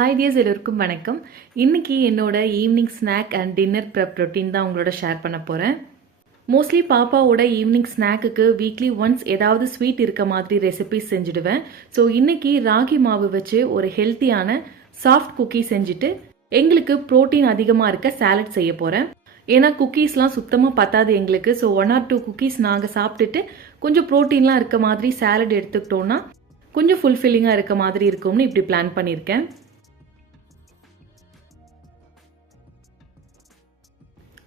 Hi tears, எல்லோருக்கும் வணக்கம். இன்றைக்கி என்னோட evening snack and dinner prep routine தான் உங்களோட ஷேர் பண்ண போகிறேன். மோஸ்ட்லி பாப்பாவோட ஈவினிங் ஸ்நாக்குக்கு வீக்லி ஒன்ஸ் ஏதாவது ஸ்வீட் இருக்க மாதிரி ரெசிபிஸ் செஞ்சுடுவேன். ஸோ இன்றைக்கி ராகி மாவு வச்சு ஒரு ஹெல்த்தியான சாஃப்ட் குக்கி செஞ்சுட்டு எங்களுக்கு ப்ரோட்டீன் அதிகமாக இருக்க சாலட் செய்ய போகிறேன். ஏன்னா குக்கீஸ்லாம் சுத்தமாக பத்தாது எங்களுக்கு. ஸோ 1 or 2 குக்கீஸ் நாங்கள் சாப்பிட்டுட்டு கொஞ்சம் ப்ரோட்டீன்லாம் இருக்க மாதிரி சாலட் எடுத்துக்கிட்டோன்னா கொஞ்சம் ஃபுல்ஃபில்லிங்காக இருக்க மாதிரி இருக்கும்னு இப்படி பிளான் பண்ணியிருக்கேன்.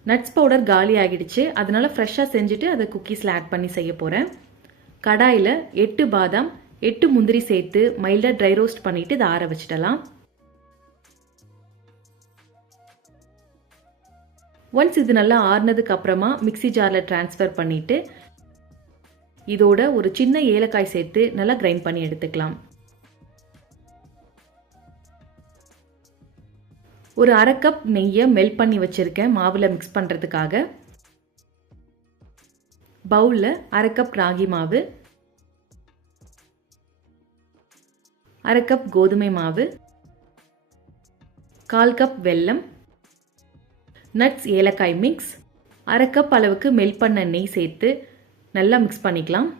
நட்ஸ் பவுடர் காலி ஆகிடுச்சு, அதனால ஃப்ரெஷ்ஷாக செஞ்சுட்டு அதை குக்கீஸில் ஆட் பண்ணி செய்ய போகிறேன். கடாயில் 8 பாதாம் 8 முந்திரி சேர்த்து மைல்டாக ட்ரை ரோஸ்ட் பண்ணிவிட்டு இதை ஆற வச்சிடலாம். ஒன்ஸ் இது நல்லா ஆறுனதுக்கு அப்புறமா மிக்சி ஜாரில் ட்ரான்ஸ்ஃபர் பண்ணிவிட்டு இதோட ஒரு சின்ன ஏலக்காய் சேர்த்து நல்லா கிரைண்ட் பண்ணி எடுத்துக்கலாம். ஒரு அரை கப் நெய்யை மெல்ட் பண்ணி வச்சுருக்கேன் மாவில் மிக்ஸ் பண்ணுறதுக்காக. பவுலில் அரை கப் ராகி மாவு, அரை கப் கோதுமை மாவு, 1/4 கப் வெல்லம், நட்ஸ் ஏலக்காய் மிக்ஸ், அரை கப் அளவுக்கு மெல்ட் பண்ண நெய் சேர்த்து நல்லா மிக்ஸ் பண்ணிக்கலாம்.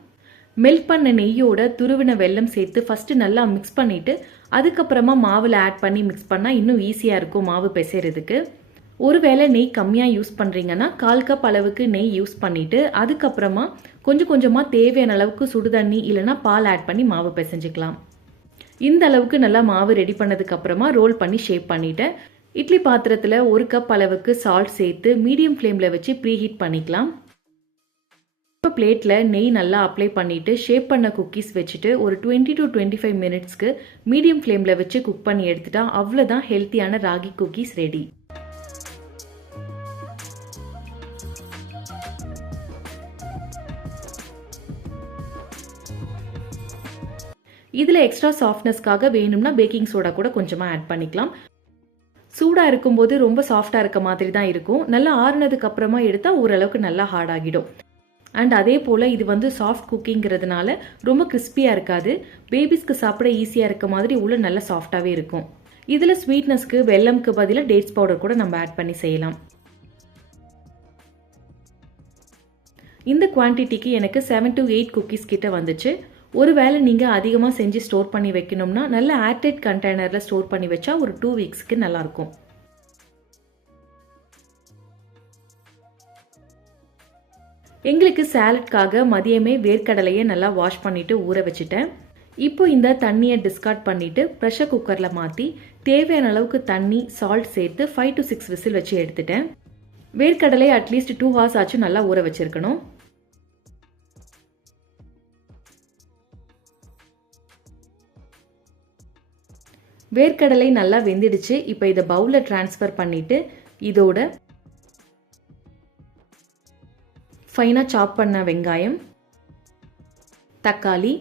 மெல்ட் பண்ண நெய்யோட துருவின வெல்லம் சேர்த்து ஃபஸ்ட்டு நல்லா மிக்ஸ் பண்ணிவிட்டு அதுக்கப்புறமா மாவில் ஆட் பண்ணி மிக்ஸ் பண்ணால் இன்னும் ஈஸியாக இருக்கும் மாவு பிசைறதுக்கு. ஒருவேளை நெய் கம்மியாக யூஸ் பண்ணுறீங்கன்னா 1/4 கப் அளவுக்கு நெய் யூஸ் பண்ணிவிட்டு அதுக்கப்புறமா கொஞ்சம் கொஞ்சமாக தேவையான அளவுக்கு சுடுதண்ணி இல்லைனா பால் ஆட் பண்ணி மாவு பிசைஞ்சிக்கலாம். இந்த அளவுக்கு நல்லா மாவு ரெடி பண்ணதுக்கப்புறமா ரோல் பண்ணி ஷேப் பண்ணிவிட்டேன். இட்லி பாத்திரத்தில் 1 கப் அளவுக்கு சால்ட் சேர்த்து மீடியம் ஃப்ளேமில் வச்சு ப்ரீஹீட் பண்ணிக்கலாம். இப்போ பிளேட்டில் நெய் நல்லா அப்ளை பண்ணிவிட்டு ஷேப் பண்ண குக்கீஸ் வச்சுட்டு ஒரு 20 to 25 மினிட்ஸ்க்கு மீடியம் ஃப்ளேமில் வச்சு குக் பண்ணி எடுத்துட்டா அவ்வளோதான் ஹெல்த்தியான ராகி குக்கீஸ் ரெடி. இதில் எக்ஸ்ட்ரா சாஃப்ட்னஸ்க்காக வேணும்னா பேக்கிங் சோடா கூட கொஞ்சமாக ஆட் பண்ணிக்கலாம். சூடாக இருக்கும்போது ரொம்ப சாஃப்டாக இருக்க மாதிரி தான் இருக்கும். நல்லா ஆறுனதுக்கு அப்புறமா எடுத்தால் ஓரளவுக்கு நல்லா ஹார்ட் ஆகிடும். அண்ட் அதே போல் இது வந்து சாஃப்ட் குக்கிங்கிறதுனால ரொம்ப கிறிஸ்பியாக இருக்காது. பேபிஸ்க்கு சாப்பிட ஈஸியாக இருக்க மாதிரி உள்ள நல்லா சாஃப்டாகவே இருக்கும். இதில் ஸ்வீட்னஸ்க்கு வெல்லம்க்கு பதிலாக டேட்ஸ் பவுடர் கூட நம்ம ஆட் பண்ணி செய்யலாம். இந்த குவான்டிட்டிக்கு எனக்கு 7 to 8 குக்கீஸ் கிட்ட வந்துச்சு. ஒருவேளை நீங்கள் அதிகமாக செஞ்சு ஸ்டோர் பண்ணி வைக்கணும்னா நல்ல ஏர்டைட் கண்டெய்னரில் ஸ்டோர் பண்ணி வச்சா ஒரு 2 வீக்ஸ்க்கு நல்லாயிருக்கும். எங்களுக்கு சாலட்காக மதியமே வேர்க்கடலையை நல்லா வாஷ் பண்ணிவிட்டு ஊற வச்சுட்டேன். இப்போ இந்த தண்ணியை டிஸ்கார்ட் பண்ணிவிட்டு ப்ரெஷர் குக்கரில் மாற்றி தேவையான அளவுக்கு தண்ணி சால்ட் சேர்த்து 5 to 6 விசில் வச்சு எடுத்துட்டேன். வேர்க்கடலை அட்லீஸ்ட் 2 hours ஆச்சு நல்லா ஊற வச்சுருக்கணும். வேர்க்கடலை நல்லா வெந்திடுச்சு. இப்போ இதை பவுலில் ட்ரான்ஸ்ஃபர் பண்ணிவிட்டு இதோட ஃபைனாக சாப் பண்ண வெங்காயம், தக்காளி,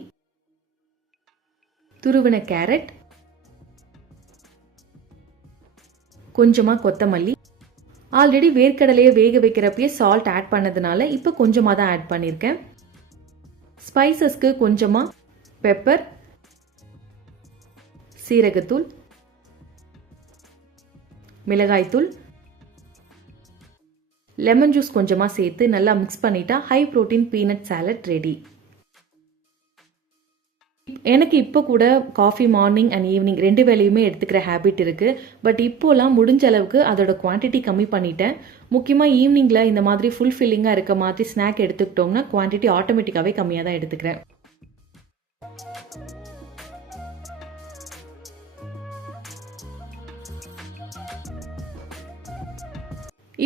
துருவின கேரட், கொஞ்சமாக கொத்தமல்லி. ஆல்ரெடி வேர்க்கடலையை வேக வைக்கிறப்பயே சால்ட் ஆட் பண்ணதுனால இப்போ கொஞ்சமாக தான் ஆட் பண்ணியிருக்கேன். ஸ்பைசஸ்க்கு கொஞ்சமாக பெப்பர், சீரகத்தூள், மிளகாய்த்தூள், லெமன் ஜூஸ் கொஞ்சமாக சேர்த்து நல்லா மிக்ஸ் பண்ணிட்டா high protein peanut salad ready. எனக்கு இப்போ கூட காஃபி மார்னிங் அண்ட் ஈவினிங் 2 வேளையுமே எடுத்துக்கிற ஹேபிட் இருக்குது. பட் இப்போலாம் முடிஞ்ச அளவுக்கு அதோட குவான்டிட்டி கம்மி பண்ணிட்டேன். முக்கியமாக ஈவினிங்கில் இந்த மாதிரி ஃபுல்ஃபில்லிங்காக இருக்க மாதிரி ஸ்நாக் எடுத்துக்கிட்டோம்னா குவான்டிட்டி ஆட்டோமேட்டிக்காகவே கம்மியாக தான் எடுத்துக்கிறேன்.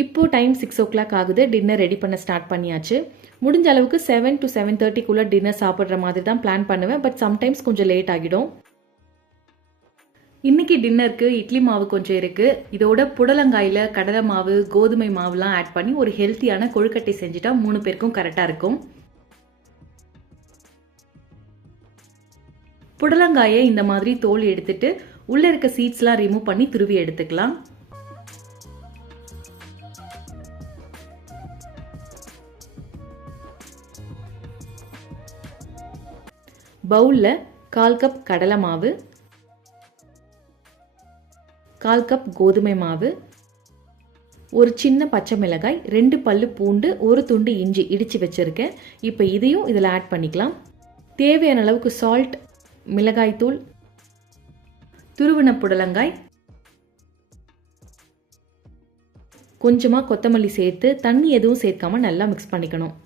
இப்போ டைம் 6 o'clock ஆகுது. டின்னர் ரெடி பண்ண ஸ்டார்ட் பண்ணியாச்சு. முடிஞ்ச அளவுக்கு 7 to 7:30க்குள்ளே டின்னர் சாப்பிட்ற மாதிரி தான் பிளான் பண்ணுவேன். பட் சம்டைம்ஸ் கொஞ்சம் லேட் ஆகிடும். இன்றைக்கி டின்னருக்கு இட்லி மாவு கொஞ்சம் இருக்குது. இதோட புடலங்காயில் கடலை மாவு கோதுமை மாவுலாம் ஆட் பண்ணி ஒரு ஹெல்த்தியான கொழுக்கட்டை செஞ்சுட்டா 3 பேருக்கும் கரெக்டாக இருக்கும். புடலங்காயை இந்த மாதிரி தோல் எடுத்துட்டு உள்ளே இருக்க சீட்ஸ்லாம் ரிமூவ் பண்ணி துருவி எடுத்துக்கலாம். பவுலில் 1/4 கப் கடலை மாவு, 1/4 கப் கோதுமை மாவு, ஒரு சின்ன பச்சை மிளகாய், 2 பல்லு பூண்டு, ஒரு துண்டு இஞ்சி இடித்து வச்சுருக்கேன். இப்போ இதையும் இதில் ஆட் பண்ணிக்கலாம். தேவையான அளவுக்கு சால்ட், மிளகாய்த்தூள், துருவின புடலங்காய், கொஞ்சமாக கொத்தமல்லி சேர்த்து தண்ணி எதுவும் சேர்க்காம நல்லா மிக்ஸ் பண்ணிக்கணும்.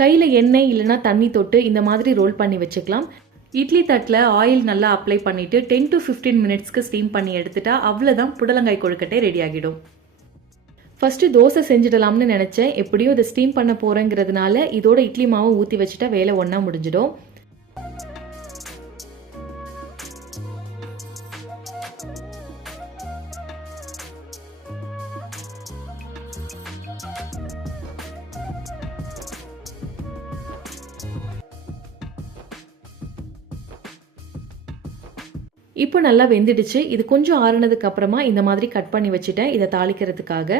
கையில் எண்ணெய் இல்லைனா தண்ணி தொட்டு இந்த மாதிரி ரோல் பண்ணி வச்சுக்கலாம். இட்லி தட்டில் ஆயில் நல்லா அப்ளை பண்ணிவிட்டு 10 to 15 மினிட்ஸ்க்கு ஸ்டீம் பண்ணி எடுத்துட்டா அவ்வளோதான் புடலங்காய் கொழுக்கட்டை ரெடி ஆகிடும். ஃபஸ்ட்டு தோசை செஞ்சிடலாம்னு நினச்சேன். எப்படியும் இதை ஸ்டீம் பண்ண போகிறேங்கிறதுனால இதோட இட்லி மாவை ஊற்றி வச்சுட்டா வேலை ஒன்றா முடிஞ்சிடும். இப்போ நல்லா வெந்துடுச்சு. இது கொஞ்சம் ஆறுனதுக்கு அப்புறமா இந்த மாதிரி கட் பண்ணி வச்சுட்டேன் இதை தாளிக்கிறதுக்காக.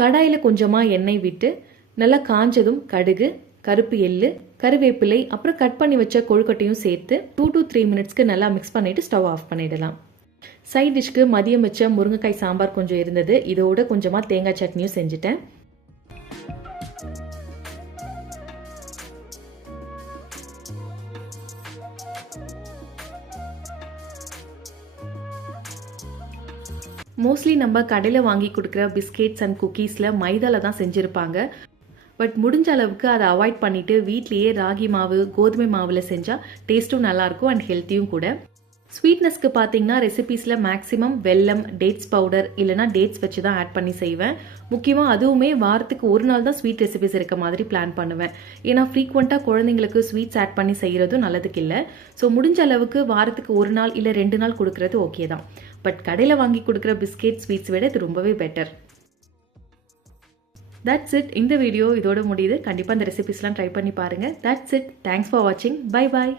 கடாயில் கொஞ்சமாக எண்ணெய் விட்டு நல்லா காஞ்சதும் கடுகு, கருப்பு எள்ளு, கருவேப்பிலை, அப்புறம் கட் பண்ணி வச்ச கொழுக்கட்டையும் சேர்த்து 2 to 3 மினிட்ஸ்க்கு நல்லா மிக்ஸ் பண்ணிவிட்டு ஸ்டவ் ஆஃப் பண்ணிடலாம். சைட் டிஷ்க்கு மதியம் வச்ச முருங்கைக்காய் சாம்பார் கொஞ்சம் இருந்தது. இதோட கொஞ்சமாக தேங்காய் சட்னியும் செஞ்சுட்டேன். மோஸ்ட்லி நம்ம கடையில் வாங்கி கொடுக்குற பிஸ்கெட்ஸ் அண்ட் குக்கீஸில் மைதாவில் தான் செஞ்சுருப்பாங்க. பட் முடிஞ்ச அளவுக்கு அதை அவாய்ட் பண்ணிவிட்டு வீட்லேயே ராகி மாவு, கோதுமை மாவில் செஞ்சால் டேஸ்ட்டும் நல்லாயிருக்கும் அண்ட் ஹெல்த்தியும் கூட. ஸ்வீட்னஸ்க்கு பார்த்தீங்கன்னா ரெசிபீஸில் மேக்ஸிமம் வெல்லம், டேட்ஸ் பவுடர் இல்லைனா டேட்ஸ் வச்சு தான் ஆட் பண்ணி செய்வேன். முக்கியமாக அதுவுமே வாரத்துக்கு ஒரு நாள் தான் ஸ்வீட் ரெசிபிஸ் இருக்க மாதிரி பிளான் பண்ணுவேன். ஏன்னா ஃப்ரீக்வெண்ட்டாக குழந்தைங்களுக்கு ஸ்வீட்ஸ் ஆட் பண்ணி செய்கிறதும் நல்லதுக்கு இல்லை. ஸோ முடிஞ்ச அளவுக்கு வாரத்துக்கு ஒரு நாள் இல்லை 2 நாள் கொடுக்குறது ஓகே தான். பட் கடையில் வாங்கி கொடுக்குற பிஸ்கெட், ஸ்வீட்ஸ் விட இது ரொம்பவே பெட்டர். That's it. இந்த வீடியோ இதோட முடியுது. கண்டிப்பாக இந்த ரெசிபிஸ்லாம் ட்ரை பண்ணி பாருங்கள். That's it. தேங்க்ஸ் ஃபார் வாட்சிங். Bye bye.